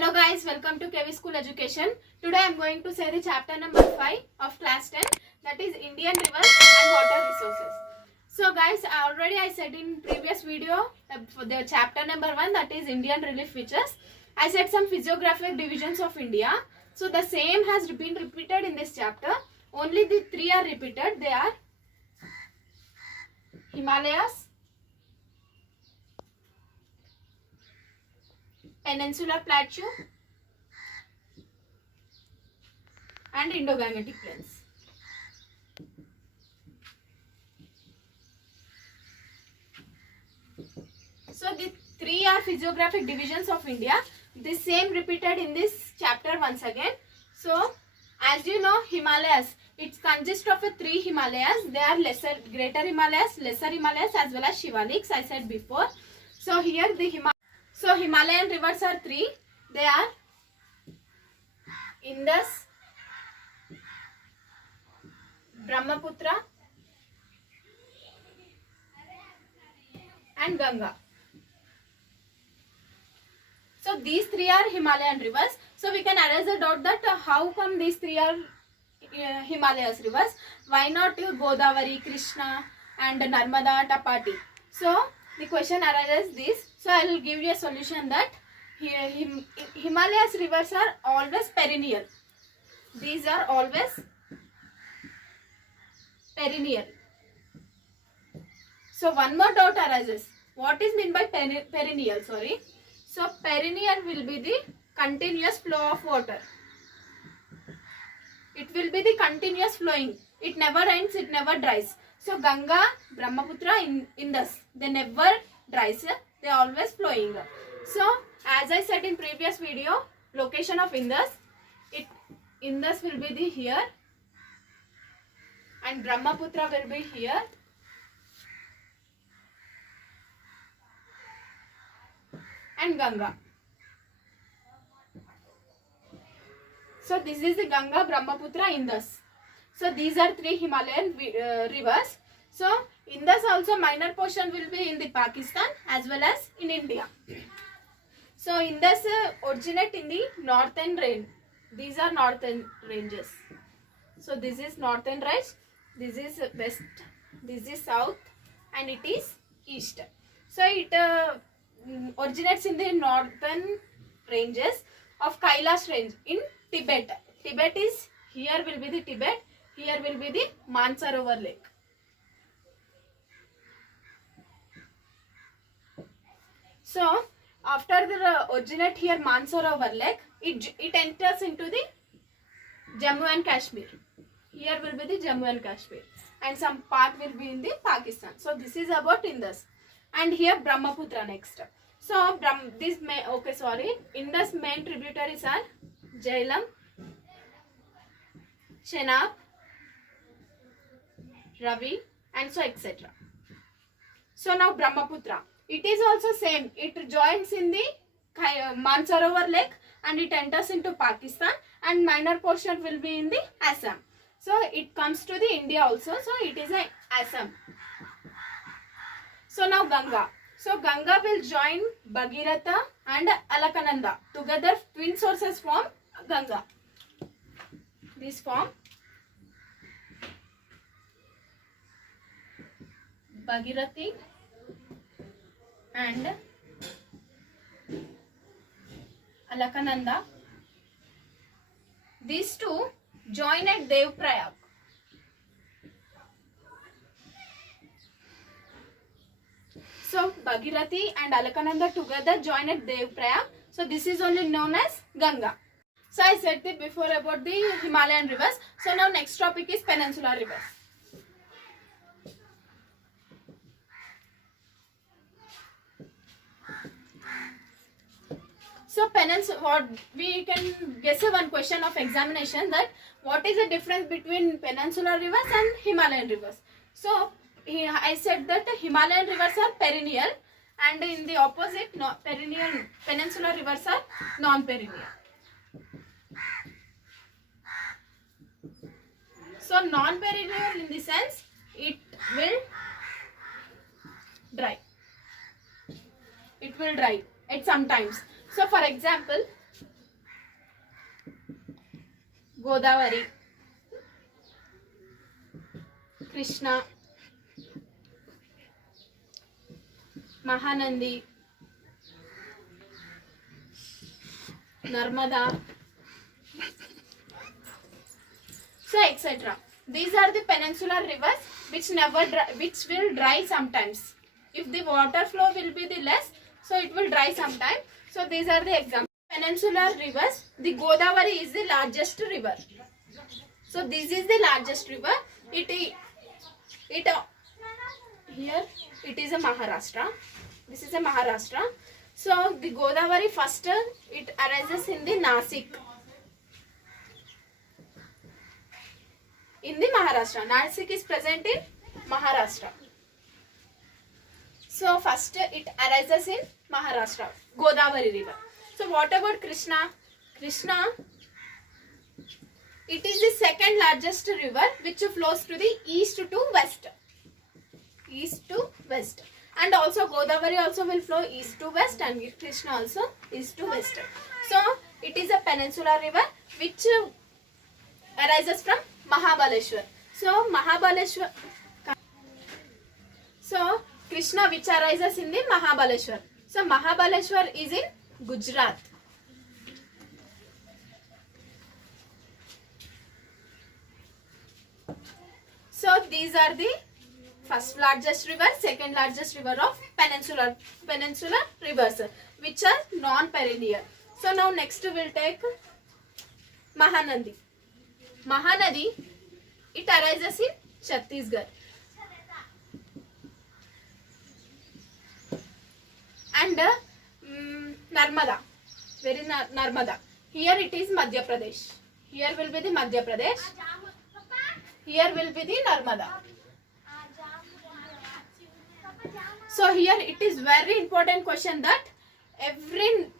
Hello guys, welcome to KV School Education. Today I am going to say the chapter number 5 of class 10, that is Indian rivers and water resources. So guys, already I said in previous video for the chapter number 1, that is Indian relief features. I said some physiographic divisions of India. So the same has been repeated in this chapter. Only the 3 are repeated. They are Himalayas, Peninsular Plateau and Indo-Gangetic Plains. So the 3 are physiographic divisions of India. The same repeated in this chapter once again. So as you know, Himalayas, it consists of 3 Himalayas. They are greater Himalayas, lesser Himalayas as well as Shivaliks, I said before. So here the Himalayan rivers are 3. They are Indus, Brahmaputra and Ganga. So these 3 are Himalayan rivers. So we can arise a doubt that how come these 3 are Himalayas rivers? Why not Godavari, Krishna and Narmada, Tapati? So the question arises this. So I will give you a solution that Himalayas rivers are always perennial. These are always perennial. So one more doubt arises. What is meant by perennial? So perennial will be the continuous flow of water. It will be the continuous flowing. It never ends, it never dries. So Ganga, Brahmaputra, Indus, they never dries. They are always flowing. So as I said in previous video, location of Indus, Indus will be the here and Brahmaputra will be here. And Ganga. So this is the Ganga, Brahmaputra, Indus. So these are 3 Himalayan rivers. So Indus also minor portion will be in the Pakistan as well as in India. So Indus originate in the northern range. These are northern ranges. So this is northern range, this is west, this is south and it is east. So it originates in the northern ranges of Kailash range in Tibet. Tibet is, here will be the Tibet, here will be the Mansarovar lake. So after the originate here Mansarovar lake, it enters into the Jammu and Kashmir. Here will be the Jammu and Kashmir and some part will be in the Pakistan. So this is about Indus. And here Brahmaputra next. So Indus main tributaries are Jhelum, Chenab, Ravi and so etc. So now Brahmaputra. It is also same. It joins in the Mansarovar lake and it enters into Pakistan and minor portion will be in the Assam. So it comes to the India also. So it is a Assam. So now Ganga. So Ganga will join Bhagirath and Alakananda. Together twin sources form Ganga. This form Bhagirathi and Alakananda. These 2 join at Devprayag. So Bhagirathi and Alakananda together join at Devprayag. So this is only known as Ganga. So I said it before about the Himalayan rivers. So now next topic is peninsular rivers. So what we can guess one question of examination, that what is the difference between peninsular rivers and Himalayan rivers. So I said that Himalayan rivers are perennial and in the opposite peninsular rivers are non-perennial. So non-perennial in the sense it will dry. It will dry at some times. So for example, Godavari, Krishna, Mahanandi, Narmada, so etc. These are the peninsular rivers which will dry sometimes. If the water flow will be the less, so it will dry sometime. So these are the examples. Peninsular rivers. The Godavari is the largest river. So this is the largest river. Here it is a Maharashtra. This is a Maharashtra. So the Godavari first it arises in the Nasik. In the Maharashtra. Nasik is present in Maharashtra. So first it arises in Maharashtra, Godavari river. So what about Krishna? Krishna, it is the second largest river which flows to the east to west. East to west. And also Godavari also will flow east to west and Krishna also east to west. So it is a peninsular river which arises from Mahabaleshwar. So Krishna which arises in the Mahabaleshwar. So Mahabaleshwar is in Gujarat. So these are the first largest river, second largest river of peninsular rivers which are non-perennial. So now next we will take Mahanadi. Mahanadi, it arises in Chhattisgarh. And Narmada. Where is Narmada? Here it is Madhya Pradesh. Here will be the Madhya Pradesh. Here will be the Narmada. So here it is very important question that every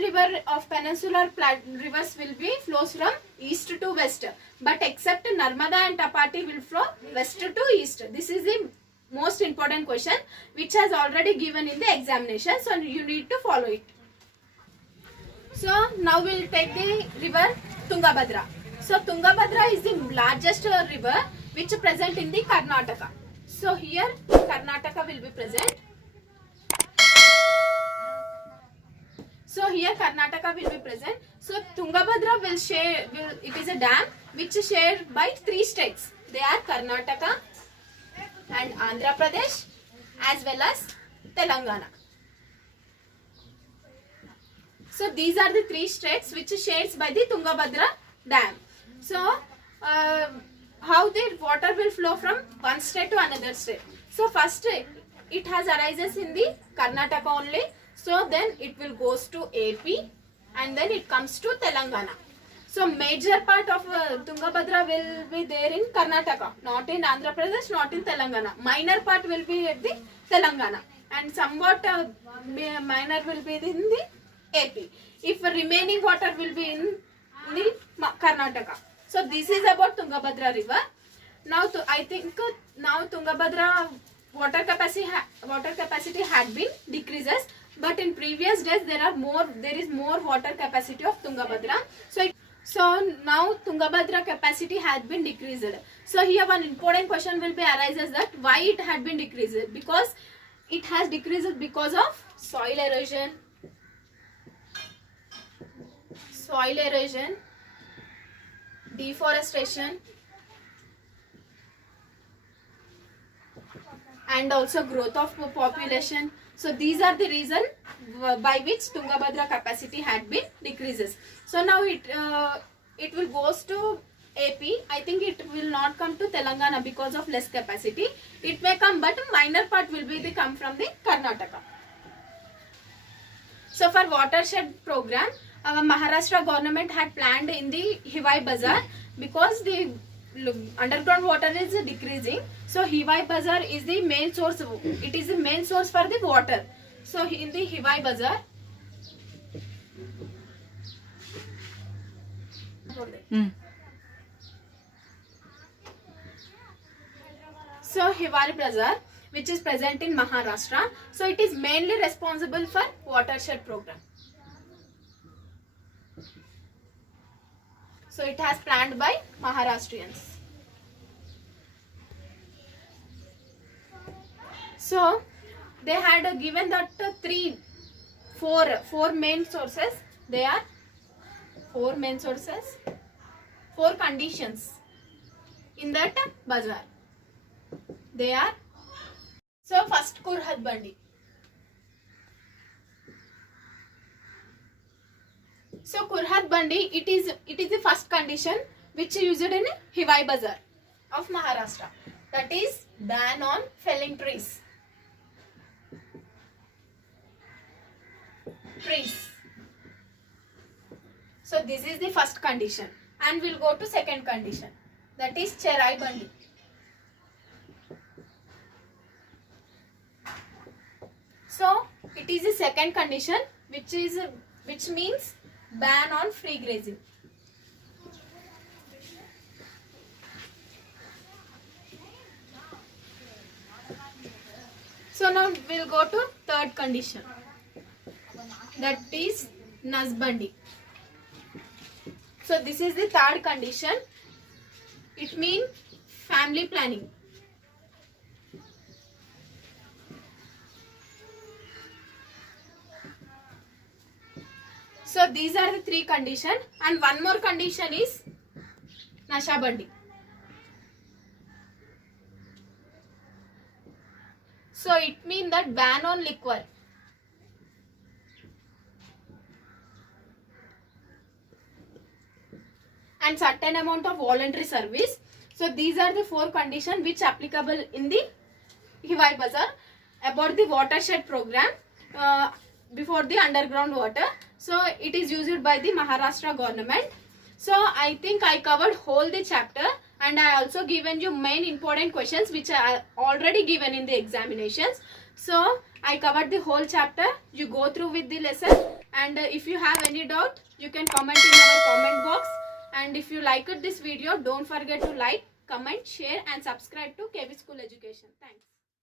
river of peninsular rivers will be flows from east to west, but except Narmada and Tapati will flow west to east. This is the most important question which has already given in the examination, so you need to follow it. So now we will take the river Tungabhadra. So Tungabhadra is the largest river which is present in the Karnataka. So here Karnataka will be present. So here Karnataka will be present. So Tungabhadra it is a dam which is shared by 3 states. They are Karnataka and Andhra Pradesh as well as Telangana. So these are the 3 states which is shared by the Tungabhadra dam. So how the water will flow from one state to another state. So first it has arises in the Karnataka only. So then it will goes to AP and then it comes to Telangana. So major part of Tungabhadra will be there in Karnataka, not in Andhra Pradesh, not in Telangana. Minor part will be at the Telangana and somewhat minor will be in the AP. If remaining water will be in the Karnataka. So this is about Tungabhadra river. Now I think now Tungabhadra water capacity had been decreases, but in previous days there is more water capacity of Tungabhadra. So now Tungabhadra capacity has been decreased. So here one important question will be arises that why it had been decreased? Because it has decreased because of soil erosion, deforestation and also growth of population. So these are the reason by which Tungabhadra capacity had been decreases. So now it will goes to AP. I think it will not come to Telangana because of less capacity. It may come, but minor part will be come from the Karnataka. So for watershed program, our Maharashtra government had planned in the Hiwai Bazar because the underground water is decreasing. So Hiwai Bazar is the main source. It is the main source for the water. So in the Hiwai Bazar, so Hiwai Bazar, which is present in Maharashtra, so it is mainly responsible for watershed program. So it has planned by Maharashtrians. So they had given that four main sources. They are four main sources, four conditions in that bazaar. They are, so first Kurhat Bandi. So Kurhat Bandi, it is the first condition which is used in Hiwai Bazaar of Maharashtra. That is ban on felling trees. So this is the first condition, and we'll go to second condition. That is Cherai Bandi. So it is the second condition, which means ban on free grazing. So now we'll go to third condition. That is Nasbandi. So this is the third condition. It means family planning. So these are the three conditions, and one more condition is Nasha Bandi. So it means that ban on liquor. And certain amount of voluntary service. So these are the four conditions which applicable in the Hiwai Bazaar about the watershed program before the underground water. So it is used by the Maharashtra government. So I think I covered whole the chapter, and I also given you main important questions which are already given in the examinations. So I covered the whole chapter. You go through with the lesson, and if you have any doubt, you can comment in our comment box. And if you liked this video, don't forget to like, comment, share and subscribe to KV School Education. Thanks.